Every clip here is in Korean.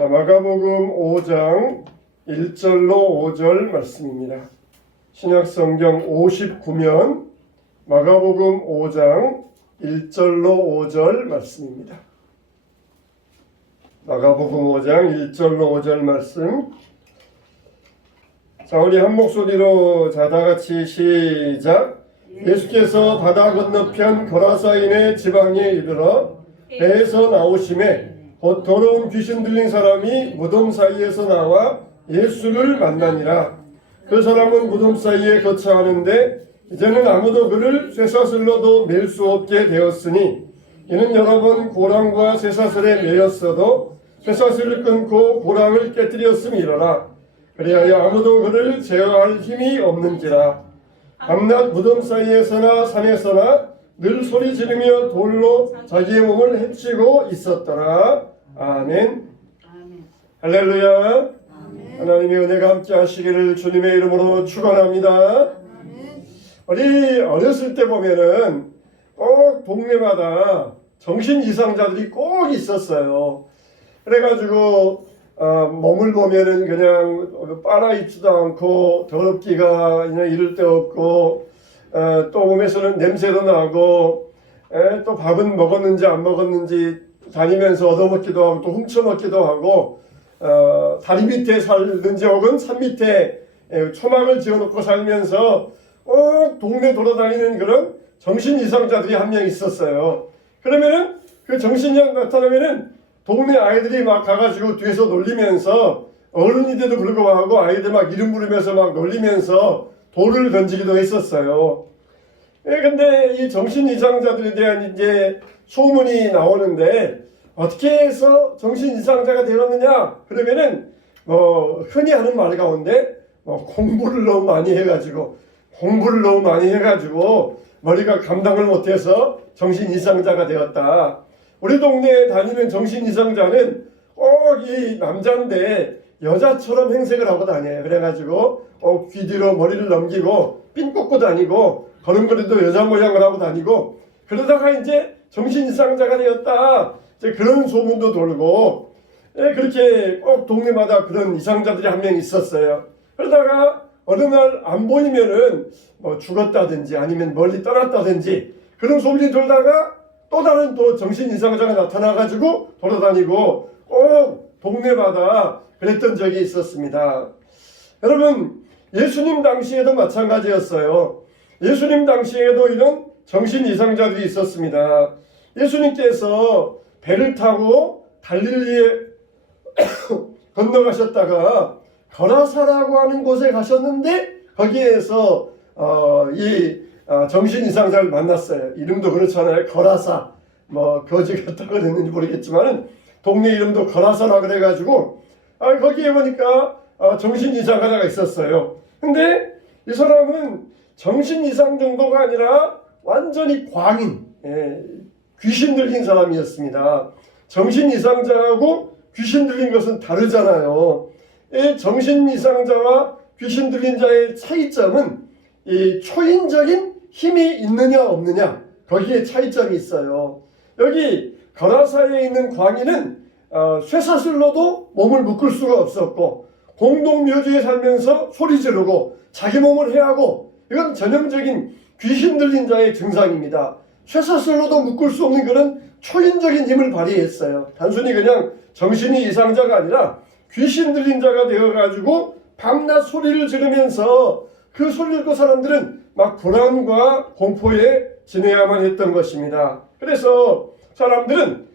자, 마가복음 5장 1절로 5절 말씀입니다. 신약성경 59면 마가복음 5장 1절로 5절 말씀입니다. 마가복음 5장 1절로 5절 말씀. 자, 우리 한 목소리로 다같이 시작. 예수께서 바다 건너편 거라사인의 지방에 이르러 배에서 나오심에 곧 더러운 귀신 들린 사람이 무덤 사이에서 나와 예수를 만나니라. 그 사람은 무덤 사이에 거처하는데 이제는 아무도 그를 쇠사슬로도 맬 수 없게 되었으니 이는 여러 번 고랑과 쇠사슬에 매였어도 쇠사슬을 끊고 고랑을 깨뜨렸음이로라. 그리하여 아무도 그를 제어할 힘이 없는지라. 밤낮 무덤 사이에서나 산에서나 늘 소리 지르며 돌로 자기의 몸을 해치고 있었더라. 아멘. 할렐루야. 아멘. 하나님의 은혜가 함께 하시기를 주님의 이름으로 축원합니다. 우리 어렸을 때 보면은 꼭 동네마다 정신 이상자들이 꼭 있었어요. 그래가지고 몸을 보면은 그냥 빨아입지도 않고 더럽기가 그냥 이를 데 없고 또 몸에서는 냄새도 나고 또 밥은 먹었는지 안 먹었는지 다니면서 얻어먹기도 하고 또 훔쳐먹기도 하고 다리 밑에 살든지 혹은 산 밑에 초막을 지어놓고 살면서 꼭 동네 돌아다니는 그런 정신 이상자들이 한 명 있었어요. 그러면은 그 정신이상 나타나면은 동네 아이들이 막 가가지고 뒤에서 놀리면서 어른인데도 불구하고 아이들 막 이름 부르면서 막 놀리면서 돌을 던지기도 했었어요. 근데 이 정신 이상자들에 대한 이제 소문이 나오는데 어떻게 해서 정신 이상자가 되었느냐? 그러면은 흔히 하는 말 가운데 공부를 너무 많이 해가지고 머리가 감당을 못해서 정신 이상자가 되었다. 우리 동네에 다니는 정신 이상자는 꼭 이 남자인데 여자처럼 행색을 하고 다녀요. 그래가지고 귀 뒤로 머리를 넘기고 핀 꽂고 다니고 걸음걸이도 여자 모양을 하고 다니고 그러다가 이제 정신 이상자가 되었다. 이제 그런 소문도 돌고 그렇게 꼭 동네마다 그런 이상자들이 한 명 있었어요. 그러다가 어느 날 안 보이면은 죽었다든지 아니면 멀리 떠났다든지 그런 소문이 돌다가 또 다른 또 정신 이상자가 나타나가지고 돌아다니고 꼭 동네마다 그랬던 적이 있었습니다. 여러분, 예수님 당시에도 마찬가지였어요. 예수님 당시에도 이런 정신 이상자들이 있었습니다. 예수님께서 배를 타고 갈릴리에 건너가셨다가 거라사라고 하는 곳에 가셨는데 거기에서 정신 이상자를 만났어요. 이름도 그렇잖아요. 거라사. 거지 같다고 그랬는지 모르겠지만은 동네 이름도 거라사라 그래가지고 거기에 보니까 정신 이상자가 있었어요. 근데 이 사람은 정신 이상 정도가 아니라 완전히 광인, 귀신 들린 사람이었습니다. 정신 이상자하고 귀신 들린 것은 다르잖아요. 이 정신 이상자와 귀신 들린 자의 차이점은 이 초인적인 힘이 있느냐 없느냐 거기에 차이점이 있어요. 여기 거라사에 있는 광인은 쇠사슬로도 몸을 묶을 수가 없었고 공동묘지에 살면서 소리 지르고 자기 몸을 해하고 이건 전형적인 귀신 들린 자의 증상입니다. 쇠사슬로도 묶을 수 없는 그런 초인적인 힘을 발휘했어요. 단순히 그냥 정신이 이상자가 아니라 귀신 들린 자가 되어가지고 밤낮 소리를 지르면서 그 소리 듣고 사람들은 막 불안과 공포에 지내야만 했던 것입니다. 그래서 사람들은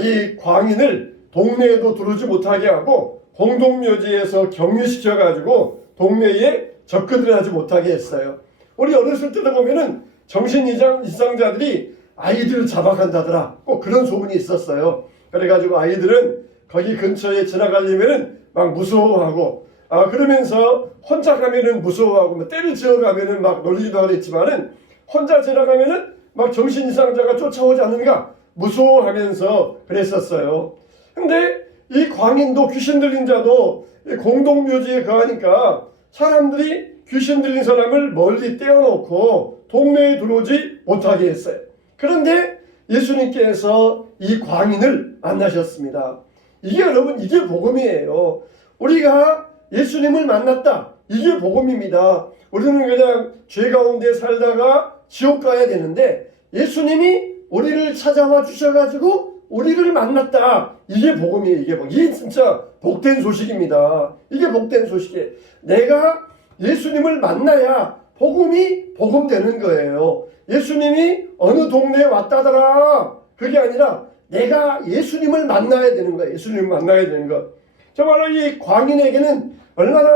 이 광인을 동네에도 들어오지 못하게 하고 공동묘지에서 격리시켜가지고 동네에 접근을 하지 못하게 했어요. 우리 어렸을 때도 보면은 정신 이상자들이 아이들을 잡아간다더라. 꼭 그런 소문이 있었어요. 그래가지고 아이들은 거기 근처에 지나가려면은 막 무서워하고 그러면서 혼자 가면은 무서워하고 때를 지어가면은 막 놀리기도 하겠지만은 혼자 지나가면은 막 정신 이상자가 쫓아오지 않는가 무서워하면서 그랬었어요. 근데 이 광인도 귀신 들린 자도 공동묘지에 거하니까 사람들이 귀신 들린 사람을 멀리 떼어놓고 동네에 들어오지 못하게 했어요. 그런데 예수님께서 이 광인을 만나셨습니다. 이게 여러분 이게 복음이에요. 우리가 예수님을 만났다. 이게 복음입니다. 우리는 그냥 죄 가운데 살다가 지옥 가야 되는데 예수님이 우리를 찾아와 주셔가지고 우리를 만났다. 이게 복음이에요. 이게 진짜 복된 소식입니다. 이게 복된 소식이에요. 내가 예수님을 만나야 복음이 복음되는 거예요. 예수님이 어느 동네에 왔다더라. 그게 아니라 내가 예수님을 만나야 되는 거예요. 예수님을 만나야 되는 거. 정말로 이 광인에게는 얼마나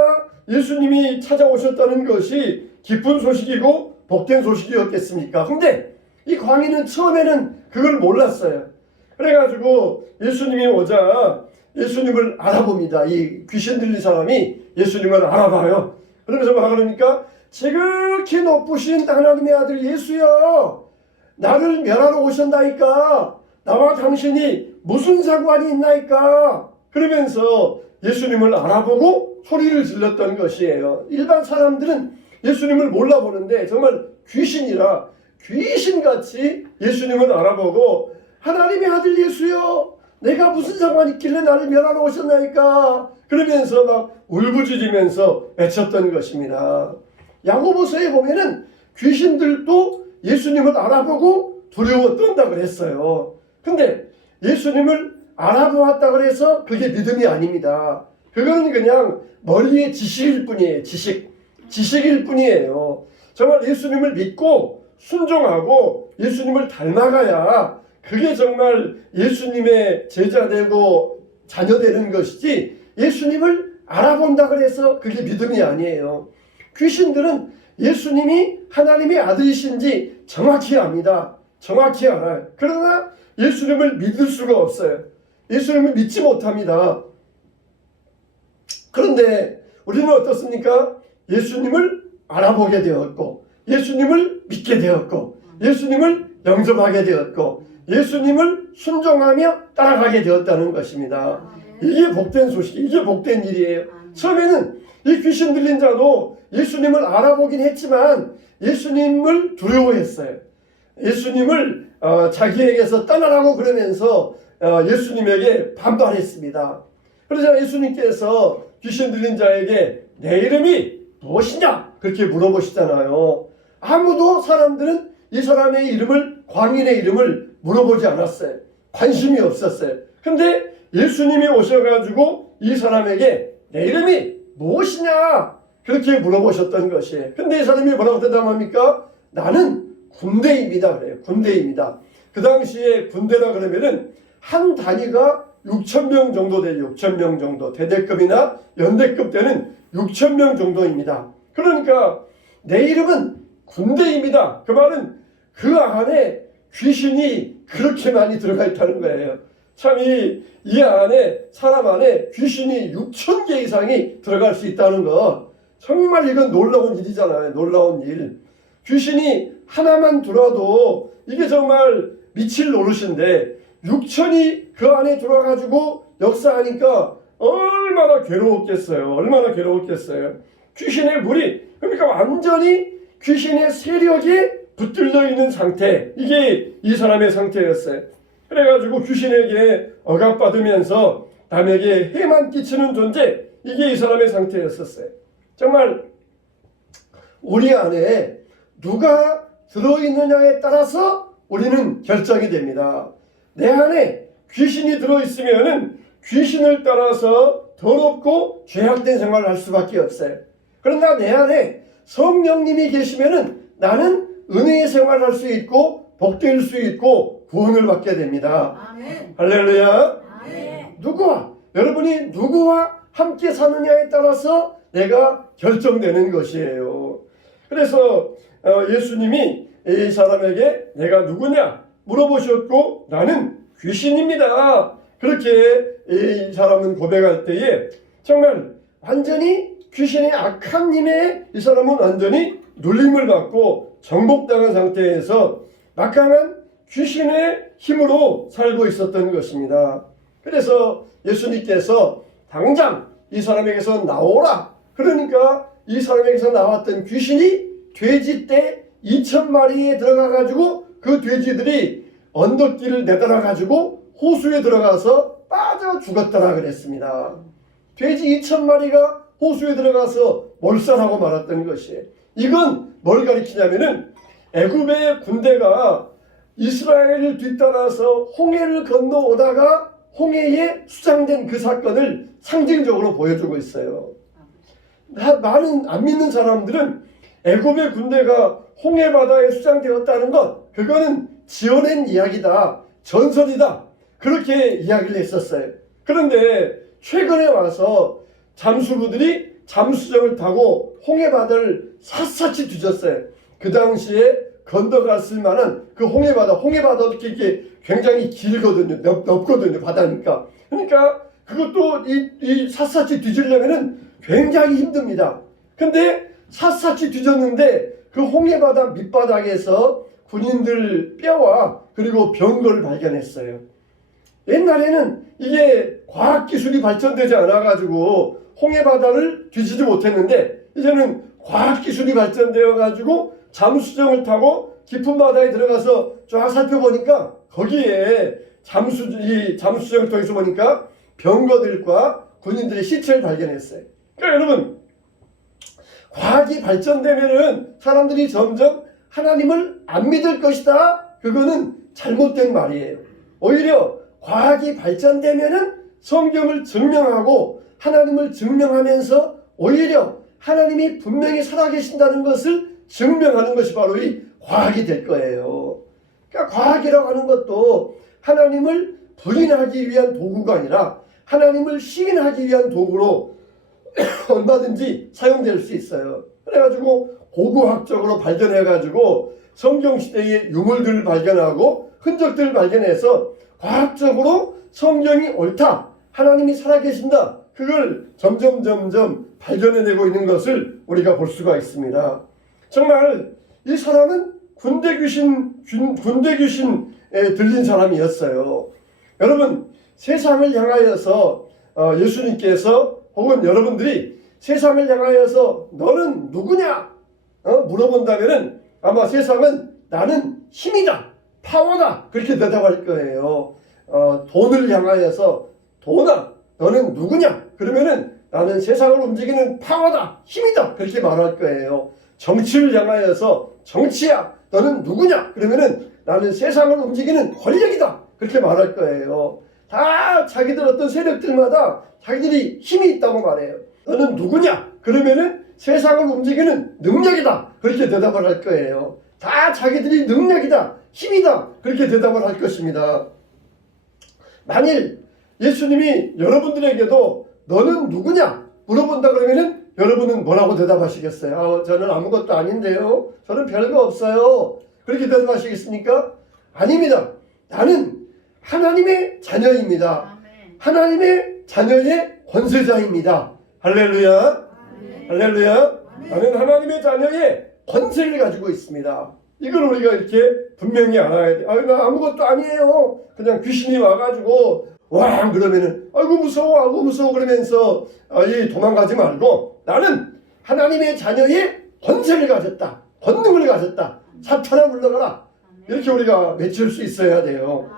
예수님이 찾아오셨다는 것이 기쁜 소식이고 복된 소식이었겠습니까? 근데 이 광인은 처음에는 그걸 몰랐어요. 그래가지고 예수님이 오자 예수님을 알아봅니다. 이 귀신 들린 사람이 예수님을 알아봐요. 그러면서 뭐라 그러니까 지극히 높으신 하나님의 아들 예수여, 나를 멸하러 오셨나이까? 나와 당신이 무슨 상관이 있나이까? 그러면서 예수님을 알아보고 소리를 질렀던 것이에요. 일반 사람들은 예수님을 몰라보는데 정말 귀신이라 귀신같이 예수님을 알아보고 하나님의 아들 예수여, 내가 무슨 상관이 있길래 나를 멸하러 오셨나이까? 그러면서 막 울부짖으면서 외쳤던 것입니다. 야고보서에 보면은 귀신들도 예수님을 알아보고 두려워 떤다 그랬어요. 근데 예수님을 알아보았다 그래서 그게 믿음이 아닙니다. 그건 그냥 머리의 지식일 뿐이에요. 지식일 뿐이에요. 정말 예수님을 믿고 순종하고 예수님을 닮아가야 그게 정말 예수님의 제자 되고 자녀 되는 것이지, 예수님을 알아본다 그래서 그게 믿음이 아니에요. 귀신들은 예수님이 하나님의 아들이신지 정확히 압니다. 정확히 알아요. 그러나 예수님을 믿을 수가 없어요. 예수님을 믿지 못합니다. 그런데 우리는 어떻습니까? 예수님을 알아보게 되었고, 예수님을 믿게 되었고, 예수님을 영접하게 되었고, 예수님을 순종하며 따라가게 되었다는 것입니다. 이게 복된 소식, 이게 복된 일이에요. 처음에는 이 귀신 들린 자도 예수님을 알아보긴 했지만 예수님을 두려워했어요. 예수님을 자기에게서 떠나라고 그러면서 예수님에게 반발했습니다. 그러자 예수님께서 귀신 들린 자에게 내 이름이 무엇이냐? 그렇게 물어보시잖아요. 아무도 사람들은 이 사람의 이름을, 광인의 이름을 물어보지 않았어요. 관심이 없었어요. 근데 예수님이 오셔가지고 이 사람에게 내 이름이 무엇이냐? 그렇게 물어보셨던 것이에요. 근데 이 사람이 뭐라고 대답합니까? 나는 군대입니다. 그래요. 군대입니다. 그 당시에 군대라 그러면은 한 단위가 6,000명 정도 돼요. 6,000명 정도. 대대급이나 연대급 때는 6,000명 정도입니다. 그러니까 내 이름은 군대입니다. 그 말은 그 안에 귀신이 그렇게 많이 들어가 있다는 거예요. 참 이 안에, 사람 안에 귀신이 6,000개 이상이 들어갈 수 있다는 거, 정말 이건 놀라운 일이잖아요. 놀라운 일. 귀신이 하나만 들어도 이게 정말 미칠 노릇인데 6,000이 그 안에 들어가지고 역사하니까 얼마나 괴로웠겠어요. 얼마나 괴로웠겠어요. 귀신의 무리, 그러니까 완전히 귀신의 세력에 붙들려 있는 상태, 이게 이 사람의 상태였어요. 그래가지고 귀신에게 억압받으면서 남에게 해만 끼치는 존재, 이게 이 사람의 상태였었어요. 정말 우리 안에 누가 들어있느냐에 따라서 우리는 결정이 됩니다. 내 안에 귀신이 들어있으면은 귀신을 따라서 더럽고 죄악된 생활을 할 수밖에 없어요. 그러나 내 안에 성령님이 계시면은 나는 은혜의 생활을 할 수 있고 복될 수 있고 구원을 받게 됩니다. 아멘. 할렐루야. 아멘. 여러분이 누구와 함께 사느냐에 따라서 내가 결정되는 것이에요. 그래서 예수님이 이 사람에게 내가 누구냐 물어보셨고 나는 귀신입니다. 그렇게 이 사람은 고백할 때에 정말 완전히 귀신의 악한 힘에 이 사람은 완전히 눌림을 받고 정복당한 상태에서 막강한 귀신의 힘으로 살고 있었던 것입니다. 그래서 예수님께서 당장 이 사람에게서 나오라. 그러니까 이 사람에게서 나왔던 귀신이 돼지떼 2,000마리에 들어가가지고 그 돼지들이 언덕길을 내달아가지고 호수에 들어가서 빠져 죽었더라 그랬습니다. 돼지 2,000마리가 호수에 들어가서 몰살하고 말았던 것이에요. 이건 뭘 가리키냐면은 애굽의 군대가 이스라엘을 뒤따라서 홍해를 건너오다가 홍해에 수장된 그 사건을 상징적으로 보여주고 있어요. 많은 안 믿는 사람들은 애굽의 군대가 홍해 바다에 수장되었다는 것, 그거는 지어낸 이야기다, 전설이다, 그렇게 이야기를 했었어요. 그런데 최근에 와서 잠수부들이 잠수정을 타고 홍해 바다를 샅샅이 뒤졌어요. 그 당시에 건너갔을 만한 그 홍해 바다도 이렇게 굉장히 길거든요. 넓거든요. 바다니까. 그러니까 그것도 이 샅샅이 뒤지려면은 굉장히 힘듭니다. 근데 샅샅이 뒤졌는데 그 홍해 바다 밑바닥에서 군인들 뼈와 그리고 병거를 발견했어요. 옛날에는 이게 과학기술이 발전되지 않아가지고 홍해 바다를 뒤지지 못했는데, 이제는 과학기술이 발전되어 가지고 잠수정을 타고 깊은 바다에 들어가서 쫙 살펴보니까 거기에 잠수정을 통해서 보니까 병거들과 군인들의 시체를 발견했어요. 그러니까 여러분, 과학이 발전되면은 사람들이 점점 하나님을 안 믿을 것이다. 그거는 잘못된 말이에요. 오히려 과학이 발전되면은 성경을 증명하고 하나님을 증명하면서 오히려 하나님이 분명히 살아계신다는 것을 증명하는 것이 바로 이 과학이 될 거예요. 그러니까 과학이라고 하는 것도 하나님을 부인하기 위한 도구가 아니라 하나님을 시인하기 위한 도구로 얼마든지 사용될 수 있어요. 그래가지고 고고학적으로 발견해가지고 성경시대의 유물들을 발견하고 흔적들을 발견해서 과학적으로 성경이 옳다, 하나님이 살아계신다, 그걸 점점 발견해내고 있는 것을 우리가 볼 수가 있습니다. 정말 이 사람은 군대 귀신에 들린 사람이었어요. 여러분, 세상을 향하여서 예수님께서 혹은 여러분들이 세상을 향하여서 너는 누구냐 물어본다면은 아마 세상은 나는 힘이다, 파워다, 그렇게 대답할 거예요. 돈을 향하여서 돈아 너는 누구냐 그러면은 나는 세상을 움직이는 파워다, 힘이다, 그렇게 말할 거예요. 정치를 향하여서 정치야 너는 누구냐 그러면은 나는 세상을 움직이는 권력이다, 그렇게 말할 거예요. 다 자기들 어떤 세력들마다 자기들이 힘이 있다고 말해요. 너는 누구냐 그러면은 세상을 움직이는 능력이다, 그렇게 대답을 할 거예요. 다 자기들이 능력이다, 힘이다, 그렇게 대답을 할 것입니다. 만일 예수님이 여러분들에게도 너는 누구냐 물어본다 그러면은 여러분은 뭐라고 대답하시겠어요? 저는 아무것도 아닌데요, 저는 별거 없어요, 그렇게 대답하시겠습니까? 아닙니다. 나는 하나님의 자녀입니다. 하나님의 자녀의 권세자입니다. 할렐루야. 할렐루야. 나는 하나님의 자녀의 권세를 가지고 있습니다. 이걸 우리가 이렇게 분명히 알아야 돼. 나 아무것도 아니에요, 그냥 귀신이 와가지고 왕 그러면은 아이고 무서워 그러면서 도망가지 말고 나는 하나님의 자녀의 권세를 가졌다, 권능을 가졌다, 사탄아 물러가라, 이렇게 우리가 외칠 수 있어야 돼요.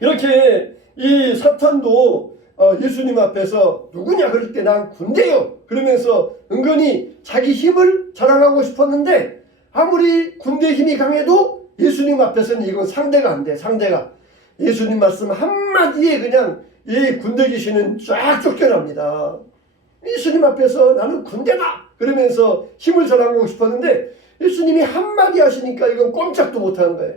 이렇게 이 사탄도 예수님 앞에서 누구냐 그럴 때 난 군대요 그러면서 은근히 자기 힘을 자랑하고 싶었는데, 아무리 군대 힘이 강해도 예수님 앞에서는 이건 상대가 안 돼. 상대가 예수님 말씀 한마디에 그냥 이 군대 귀신은 쫙 쫓겨납니다. 예수님 앞에서 나는 군대다 그러면서 힘을 자랑하고 싶었는데 예수님이 한마디 하시니까 이건 꼼짝도 못하는 거예요.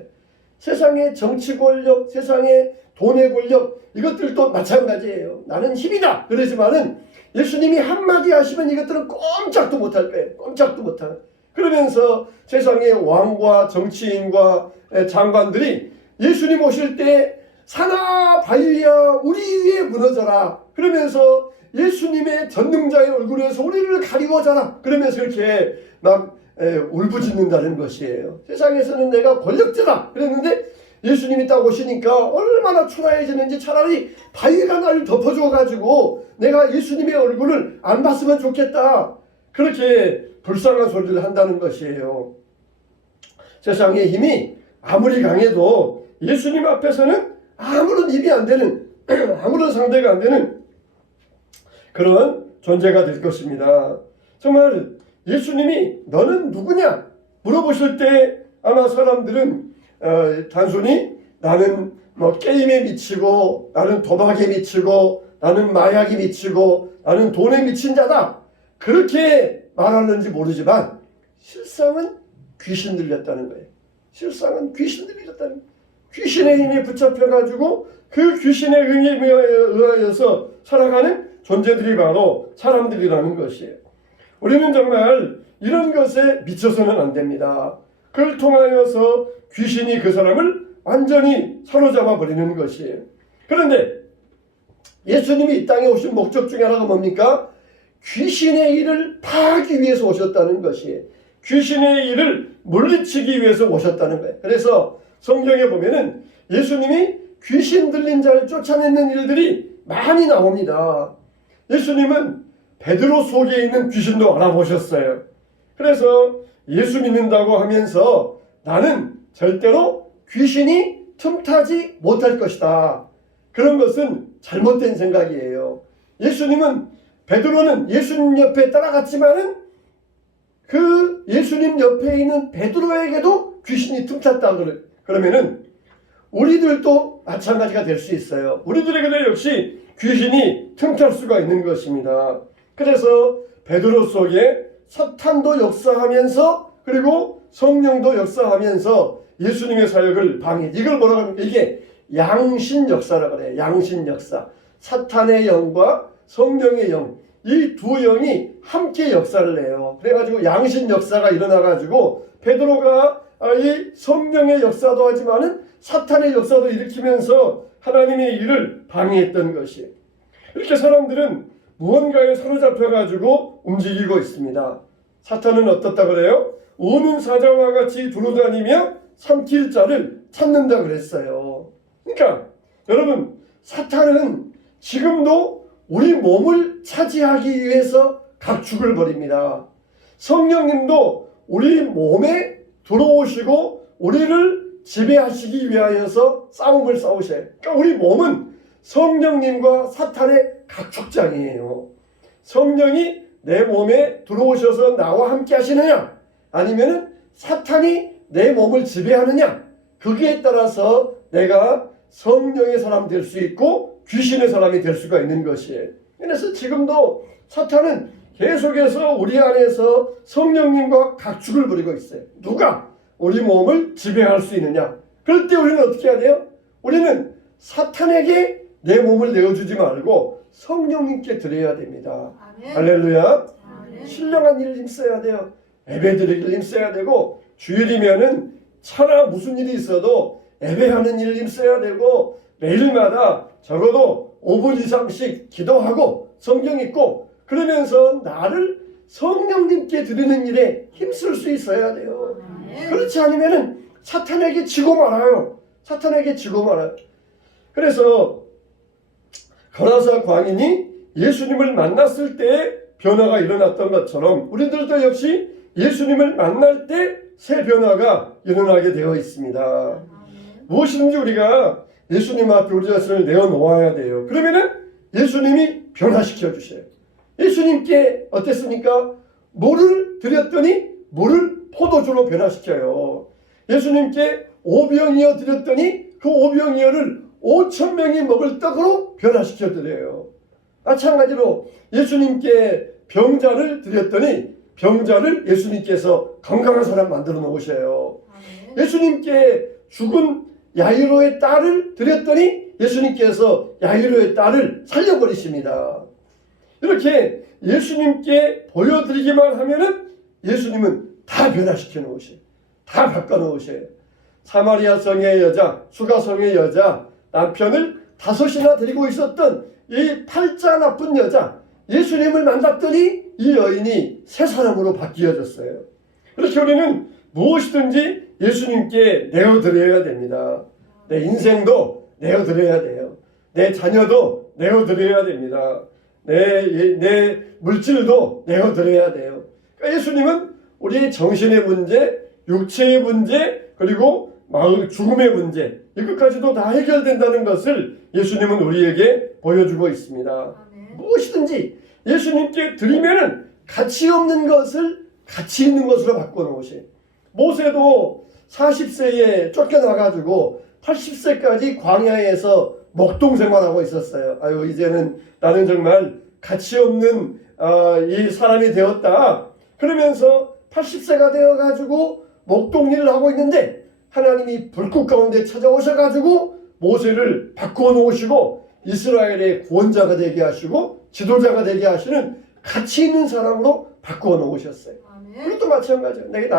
세상의 정치 권력, 세상의 돈의 권력, 이것들도 마찬가지예요. 나는 힘이다 그러지만은 예수님이 한마디 하시면 이것들은 꼼짝도 못할 거예요. 꼼짝도 못하는. 그러면서 세상의 왕과 정치인과 장관들이 예수님 오실 때 산하 바위야 우리 위에 무너져라 그러면서 예수님의 전능자의 얼굴에서 우리를 가리워져라 그러면서 이렇게 막 울부짖는다는 것이에요. 세상에서는 내가 권력자다 그랬는데 예수님이 딱 오시니까 얼마나 초라해지는지, 차라리 바위가 나를 덮어줘 가지고 내가 예수님의 얼굴을 안 봤으면 좋겠다, 그렇게 불쌍한 소리를 한다는 것이에요. 세상의 힘이 아무리 강해도 예수님 앞에서는 아무런 힘이 안 되는 아무런 상대가 안 되는 그런 존재가 될 것입니다. 정말 예수님이 너는 누구냐 물어보실 때 아마 사람들은 단순히 나는 뭐 게임에 미치고 나는 도박에 미치고 나는 마약에 미치고 나는 돈에 미친 자다 그렇게 말하는지 모르지만 실상은 귀신 들렸다는 거예요. 실상은 귀신 들렸다는 거예요. 귀신의 힘에 붙잡혀가지고 그 귀신의 응에 의하여서 살아가는 존재들이 바로 사람들이라는 것이에요. 우리는 정말 이런 것에 미쳐서는 안 됩니다. 그걸 통하여서 귀신이 그 사람을 완전히 사로잡아 버리는 것이에요. 그런데 예수님이 이 땅에 오신 목적 중에 하나가 뭡니까? 귀신의 일을 파하기 위해서 오셨다는 것이에요. 귀신의 일을 물리치기 위해서 오셨다는 거예요. 그래서 성경에 보면은 예수님이 귀신 들린 자를 쫓아내는 일들이 많이 나옵니다. 예수님은 베드로 속에 있는 귀신도 알아보셨어요. 그래서 예수 믿는다고 하면서 나는 절대로 귀신이 틈타지 못할 것이다. 그런 것은 잘못된 생각이에요. 베드로는 예수님 옆에 따라갔지만은 그 예수님 옆에 있는 베드로에게도 귀신이 틈탔다. 그러면은 우리들도 마찬가지가 될 수 있어요. 우리들에게도 역시 귀신이 틈탈 수가 있는 것입니다. 그래서 베드로 속에 사탄도 역사하면서 그리고 성령도 역사하면서 예수님의 사역을 방해. 이걸 뭐라고 합니까? 이게 양신 역사라고 그래요. 양신 역사. 사탄의 영과 성령의 영. 이 두 영이 함께 역사를 해요. 그래가지고 양신 역사가 일어나가지고 베드로가 이 성령의 역사도 하지만은 사탄의 역사도 일으키면서 하나님의 일을 방해했던 것이에요. 이렇게 사람들은 무언가에 사로잡혀가지고 움직이고 있습니다. 사탄은 어떻다 그래요? 우는 사자와 같이 두루다니며 삼킬 자를 찾는다 그랬어요. 그러니까 여러분 사탄은 지금도 우리 몸을 차지하기 위해서 각축을 벌입니다. 성령님도 우리 몸에 들어오시고 우리를 지배하시기 위하여서 싸움을 싸우셔요. 그러니까 우리 몸은 성령님과 사탄의 각축장이에요. 성령이 내 몸에 들어오셔서 나와 함께 하시느냐 아니면 사탄이 내 몸을 지배하느냐 거기에 따라서 내가 성령의 사람 될 수 있고 귀신의 사람이 될 수가 있는 것이에요. 그래서 지금도 사탄은 계속해서 우리 안에서 성령님과 각축을 벌이고 있어요. 누가 우리 몸을 지배할 수 있느냐. 그럴 때 우리는 어떻게 해야 돼요? 우리는 사탄에게 내 몸을 내어주지 말고 성령님께 드려야 됩니다. 아멘. 할렐루야. 아멘. 신령한 일을 힘써야 돼요. 예배드리기를 힘써야 되고 주일이면은 차나 무슨 일이 있어도 예배하는 일을 힘써야 되고 매일마다 적어도 5분 이상씩 기도하고 성경 읽고 그러면서 나를 성령님께 드리는 일에 힘쓸 수 있어야 돼요. 그렇지 않으면은 사탄에게 지고 말아요. 사탄에게 지고 말아요. 그래서 거라사 광인이 예수님을 만났을 때 변화가 일어났던 것처럼 우리들도 역시 예수님을 만날 때 새 변화가 일어나게 되어 있습니다. 무엇이든지 우리가 예수님 앞에 우리 자신을 내어놓아야 돼요. 그러면은 예수님이 변화시켜 주셔요. 예수님께 어땠습니까? 물을 드렸더니 물을 포도주로 변화시켜요. 예수님께 오병이어 드렸더니 그 오병이어를 5,000명이 먹을 떡으로 변화시켜 드려요. 마찬가지로 예수님께 병자를 드렸더니 병자를 예수님께서 건강한 사람 만들어 놓으셔요. 예수님께 죽은 야이로의 딸을 드렸더니 예수님께서 야이로의 딸을 살려버리십니다. 이렇게 예수님께 보여드리기만 하면은 예수님은 다 변화시켜 놓으셔요. 다 바꿔 놓으셔요. 사마리아 성의 여자, 수가성의 여자, 남편을 5이나 데리고 있었던 이 팔자 나쁜 여자, 예수님을 만났더니 이 여인이 새 사람으로 바뀌어졌어요. 그렇게 우리는 무엇이든지 예수님께 내어드려야 됩니다. 내 인생도 내어드려야 돼요. 내 자녀도 내어드려야 됩니다. 내 물질도 내어드려야 돼요. 그러니까 예수님은 우리 정신의 문제, 육체의 문제, 그리고 마을 죽음의 문제 이것까지도 다 해결된다는 것을 예수님은 우리에게 보여주고 있습니다. 무엇이든지 예수님께 드리면은 가치 없는 것을 가치 있는 것으로 바꿔놓으세요. 모세도 40세에 쫓겨나가지고 80세까지 광야에서 목동 생활하고 있었어요. 아유, 이제는 나는 정말 가치 없는 이 사람이 되었다. 그러면서 80세가 되어가지고 목동 일을 하고 있는데 하나님이 불꽃 가운데 찾아오셔가지고 모세를 바꾸어 놓으시고 이스라엘의 구원자가 되게 하시고 지도자가 되게 하시는 가치 있는 사람으로 바꾸어 놓으셨어요. 그것도 마찬가지예요. 내가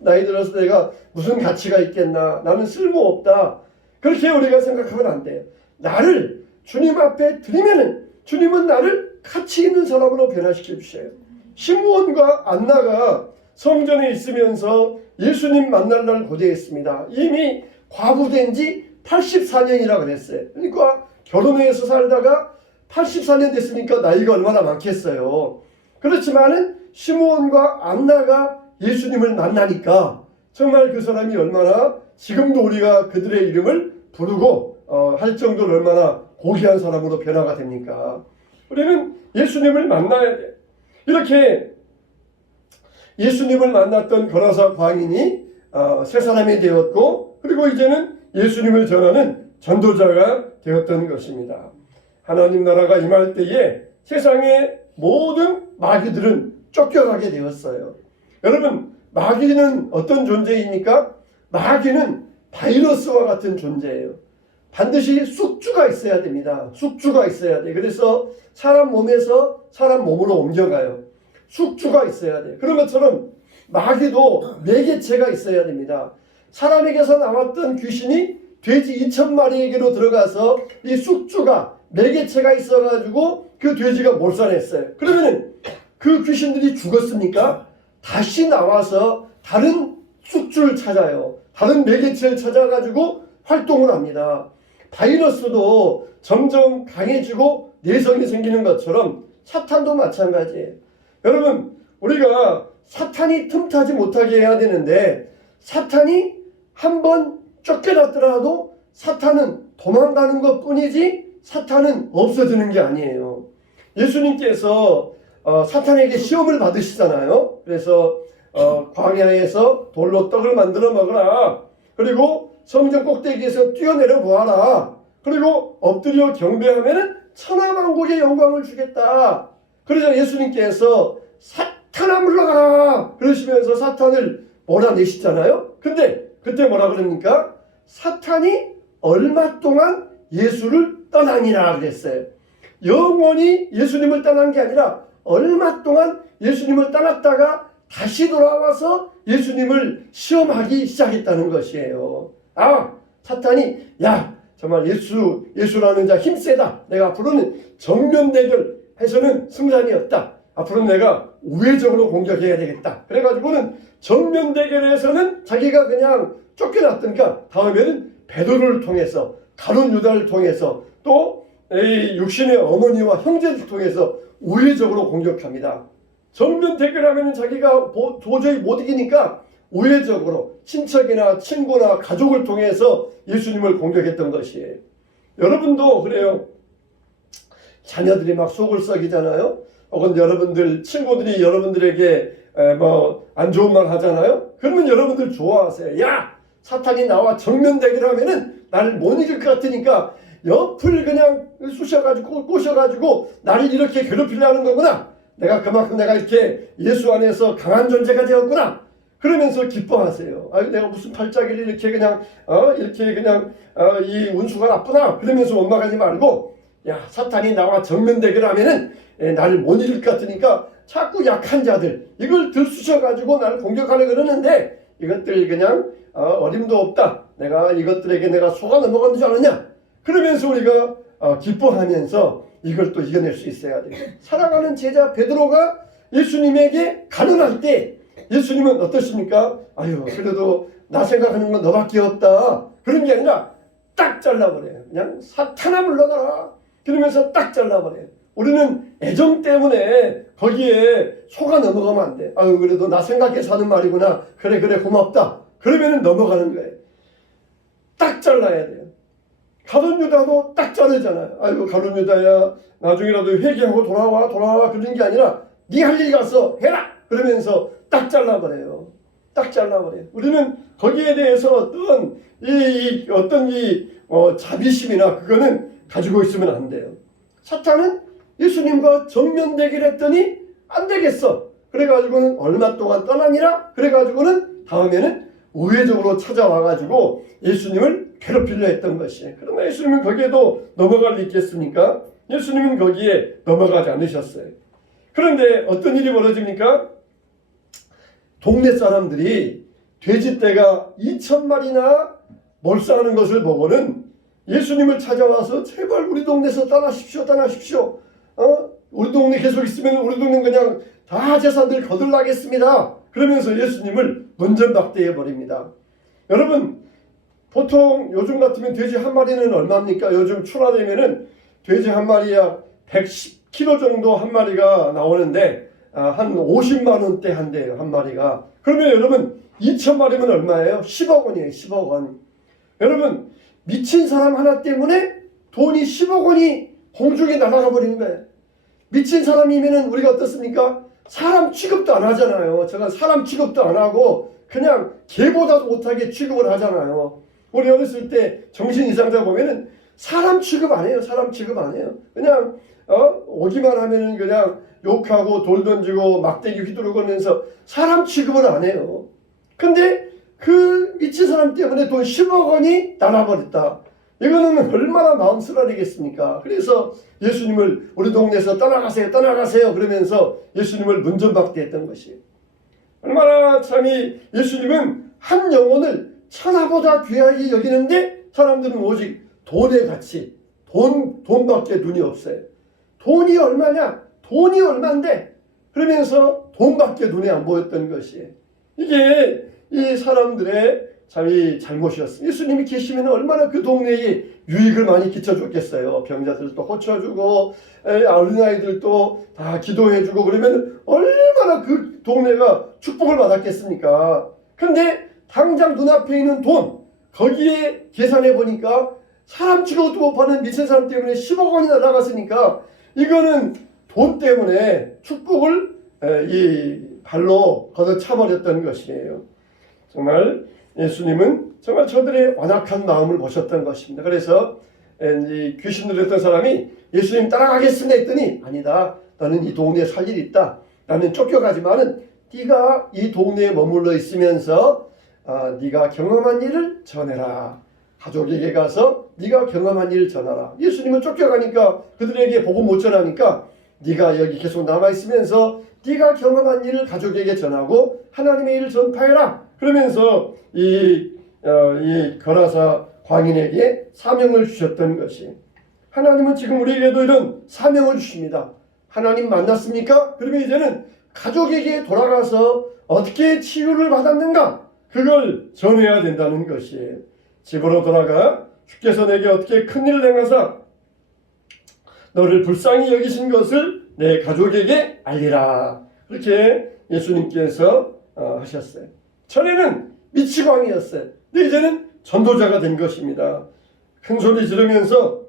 나이 들어서 내가 무슨 가치가 있겠나, 나는 쓸모없다, 그렇게 우리가 생각하면 안 돼요. 나를 주님 앞에 드리면은 주님은 나를 가치 있는 사람으로 변화시켜 주셔요. 시므온과 안나가 성전에 있으면서 예수님 만날 날 고대했습니다. 이미 과부된 지 84년이라 그랬어요. 그러니까 결혼해서 살다가 84년 됐으니까 나이가 얼마나 많겠어요. 그렇지만은 시므온과 안나가 예수님을 만나니까 정말 그 사람이 얼마나, 지금도 우리가 그들의 이름을 부르고 할 정도로 얼마나 고귀한 사람으로 변화가 됩니까? 우리는 예수님을 만나야 돼. 이렇게 예수님을 만났던 거라사 광인이 새 사람이 되었고, 그리고 이제는 예수님을 전하는 전도자가 되었던 것입니다. 하나님 나라가 임할 때에 세상의 모든 마귀들은 쫓겨가게 되었어요. 여러분, 마귀는 어떤 존재입니까? 마귀는 바이러스와 같은 존재예요. 반드시 숙주가 있어야 됩니다. 숙주가 있어야 돼. 그래서 사람 몸에서 사람 몸으로 옮겨가요. 숙주가 있어야 돼. 그런 것처럼 마귀도 매개체가 있어야 됩니다. 사람에게서 나왔던 귀신이 돼지 2,000마리에게로 들어가서 이 숙주가 매개체가 있어가지고 그 돼지가 몰살했어요. 그러면은 그 귀신들이 죽었습니까? 다시 나와서 다른 숙주를 찾아요. 다른 매개체를 찾아가지고 활동을 합니다. 바이러스도 점점 강해지고 내성이 생기는 것처럼 사탄도 마찬가지예요. 여러분, 우리가 사탄이 틈타지 못하게 해야 되는데, 사탄이 한번 쫓겨났더라도 사탄은 도망가는 것 뿐이지 사탄은 없어지는 게 아니에요. 예수님께서 사탄에게 시험을 받으시잖아요. 그래서 광야에서 돌로 떡을 만들어 먹으라. 그리고 성전 꼭대기에서 뛰어내려 보아라. 그리고 엎드려 경배하면 천하만국의 영광을 주겠다. 그러자 예수님께서 사탄아 물러가라 그러시면서 사탄을 몰아내시잖아요. 근데 그때 뭐라 그럽니까? 사탄이 얼마 동안 예수를 떠나니라 그랬어요. 영원히 예수님을 떠난 게 아니라 얼마 동안 예수님을 떠났다가 다시 돌아와서 예수님을 시험하기 시작했다는 것이에요. 사탄이 정말 예수라는 자 힘세다. 내가 앞으로는 정면 대결해서는 승산이 없다. 앞으로는 내가 우회적으로 공격해야 되겠다. 그래가지고는 정면 대결에서는 자기가 그냥 쫓겨났던가 다음에는 베드로를 통해서, 가룟 유다를 통해서, 또 육신의 어머니와 형제를 통해서 우회적으로 공격합니다. 정면 대결하면 자기가 도저히 못 이기니까 우회적으로 친척이나 친구나 가족을 통해서 예수님을 공격했던 것이에요. 여러분도 그래요. 자녀들이 막 속을 썩이잖아요. 혹은 여러분들 친구들이 여러분들에게 안 좋은 말 하잖아요. 그러면 여러분들 좋아하세요. 사탄이 나와 정면 대결하면은 나를 못 이길 것 같으니까 옆을 그냥 쑤셔가지고 꼬셔가지고 나를 이렇게 괴롭히려는 거구나. 그만큼 내가 이렇게 예수 안에서 강한 존재가 되었구나. 그러면서 기뻐하세요. 내가 무슨 팔자기를 이렇게 그냥 이 운수가 나쁘나. 그러면서 원망하지 말고, 사탄이 나와 정면 대결하면은 나를 못 이길 것 같으니까 자꾸 약한 자들 이걸 들쑤셔가지고 나를 공격하려고 그러는데, 이것들 그냥 어림도 없다. 내가 이것들에게 내가 속아 넘어가는 줄 아느냐. 그러면서 우리가 기뻐하면서 이걸 또 이겨낼 수 있어야 돼요. 사랑하는 제자 베드로가 예수님에게 간언할 때 예수님은 어떠십니까? 그래도 나 생각하는 건 너밖에 없다. 그런 게 아니라 딱 잘라버려요. 그냥 사탄아 물러가라. 그러면서 딱 잘라버려요. 우리는 애정 때문에 거기에 속아 넘어가면 안 돼. 그래도 나 생각해서 하는 말이구나. 그래 고맙다. 그러면은 넘어가는 거예요. 딱 잘라야 돼요. 가룟 유다도 딱 자르잖아요. 아이고 가룟 유다야, 나중이라도 회개하고 돌아와 그런 게 아니라 네 할 일 가서 해라 그러면서 딱 잘라버려요. 딱 잘라버려요. 우리는 거기에 대해서 어떤 자비심이나 그거는 가지고 있으면 안 돼요. 사탄은 예수님과 정면 대결했더니 안 되겠어. 그래가지고는 얼마 동안 떠나니라. 그래가지고는 다음에는 우회적으로 찾아와가지고 예수님을 괴롭히려 했던 것이에요. 그러나 예수님은 거기에도 넘어갈 리 있겠습니까? 예수님은 거기에 넘어가지 않으셨어요. 그런데 어떤 일이 벌어집니까? 동네 사람들이 돼지떼가 2,000마리나 몰살하는 것을 보고는 예수님을 찾아와서 제발 우리 동네에서 떠나십시오. 우리 동네 계속 있으면 우리 동네는 그냥 다 재산들 거들나겠습니다. 그러면서 예수님을 문전박대해 버립니다. 여러분, 보통 요즘 같으면 돼지 한 마리는 얼마입니까? 요즘 출하되면은 돼지 한 마리야 110kg 정도 한 마리가 나오는데 한 50만 원대 한대요, 한 마리가. 그러면 여러분 2,000마리면 얼마예요? 10억 원이에요. 10억 원. 여러분, 미친 사람 하나 때문에 돈이 10억 원이 공중에 날아가 버리는 거예요. 미친 사람이면은 우리가 어떻습니까? 사람 취급도 안 하잖아요. 제가 사람 취급도 안 하고 그냥 개보다도 못하게 취급을 하잖아요. 우리 어렸을 때 정신 이상자 보면은 사람 취급 안 해요. 사람 취급 안 해요. 그냥 오기만 하면은 그냥 욕하고 돌 던지고 막대기 휘두르고 하면서 사람 취급을 안 해요. 근데 그 미친 사람 때문에 돈 10억 원이 나가버렸다. 이거는 얼마나 마음 쓰라리겠습니까? 그래서 예수님을 우리 동네에서 떠나가세요 그러면서 예수님을 문전박대했던 것이에요. 얼마나 참이 예수님은 한 영혼을 천하보다 귀하게 여기는데 사람들은 오직 돈의 가치, 돈밖에 눈이 없어요. 돈이 얼마냐? 돈이 얼만데? 그러면서 돈밖에 눈에 안 보였던 것이에요. 이게 이 사람들의 참이 잘못이었어요. 예수님이 계시면 얼마나 그 동네에 유익을 많이 끼쳐줬겠어요. 병자들도 고쳐주고 어린아이들도 다 기도해주고 그러면 얼마나 그 동네가 축복을 받았겠습니까? 근데 당장 눈앞에 있는 돈, 거기에 계산해 보니까 사람 취급도 못하는 미친 사람 때문에 10억 원이 날아갔으니까 이거는 돈 때문에 축복을 이 발로 걷어차버렸던 것이에요. 정말 예수님은 정말 저들의 완악한 마음을 보셨던 것입니다. 그래서 귀신 들렸던 사람이 예수님 따라가겠습니다 했더니 아니다. 나는 이 동네에 살 일이 있다. 나는 쫓겨가지만은 네가 이 동네에 머물러 있으면서 네가 경험한 일을 전해라. 가족에게 가서 네가 경험한 일을 전하라. 예수님은 쫓겨가니까 그들에게 복음 못 전하니까 네가 여기 계속 남아있으면서 네가 경험한 일을 가족에게 전하고 하나님의 일을 전파해라. 그러면서 이 거라사 광인에게 사명을 주셨던 것이, 하나님은 지금 우리에게도 이런 사명을 주십니다. 하나님 만났습니까? 그러면 이제는 가족에게 돌아가서 어떻게 치유를 받았는가? 그걸 전해야 된다는 것이에요. 집으로 돌아가 주께서 내게 어떻게 큰일을 행하사 너를 불쌍히 여기신 것을 내 가족에게 알리라. 그렇게 예수님께서 하셨어요. 전에는 미치광이었어요. 근데 이제는 전도자가 된 것입니다. 큰 소리 지르면서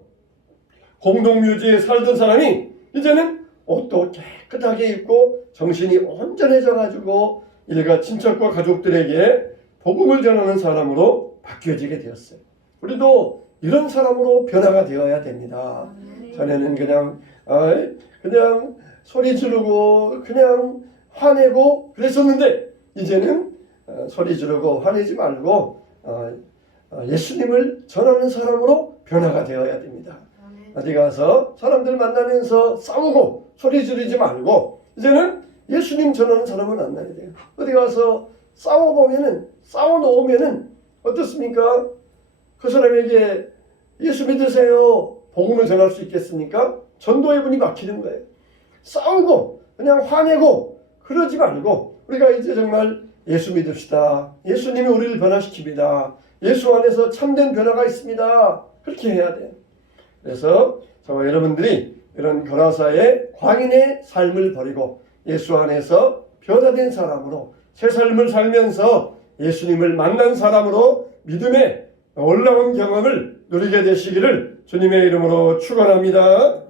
공동묘지에 살던 사람이 이제는 옷도 깨끗하게 입고 정신이 온전해져 가지고 일가 친척과 가족들에게 복음을 전하는 사람으로 바뀌어지게 되었어요. 우리도 이런 사람으로 변화가 되어야 됩니다. 전에는 그냥 소리 지르고 그냥 화내고 그랬었는데 이제는 소리 지르고 화내지 말고 예수님을 전하는 사람으로 변화가 되어야 됩니다. 어디 가서 사람들 만나면서 싸우고 소리 지르지 말고 이제는 예수님 전하는 사람을 만나야 돼요. 어디 가서 싸워놓으면은 어떻습니까? 그 사람에게 예수 믿으세요. 복음을 전할 수 있겠습니까? 전도의 분이 막히는 거예요. 싸우고 그냥 화내고 그러지 말고 우리가 이제 정말 예수 믿읍시다. 예수님이 우리를 변화시킵니다. 예수 안에서 참된 변화가 있습니다. 그렇게 해야 돼요. 그래서 정말 여러분들이 이런 거라사의 광인의 삶을 버리고 예수 안에서 변화된 사람으로 새 삶을 살면서 예수님을 만난 사람으로 믿음의 놀라운 경험을 누리게 되시기를 주님의 이름으로 축원합니다.